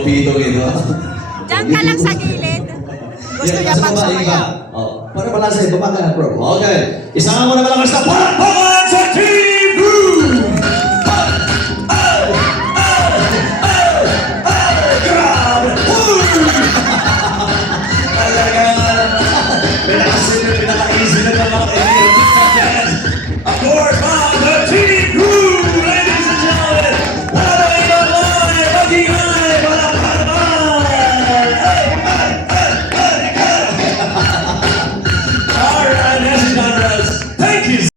Guwapito ito. Diyan ka lang sa gilid. Gusto niya pang sumaya. Oh, para pala sa baba ka na, bro. Okay. Isama mo na malakas na palakpakan sa team!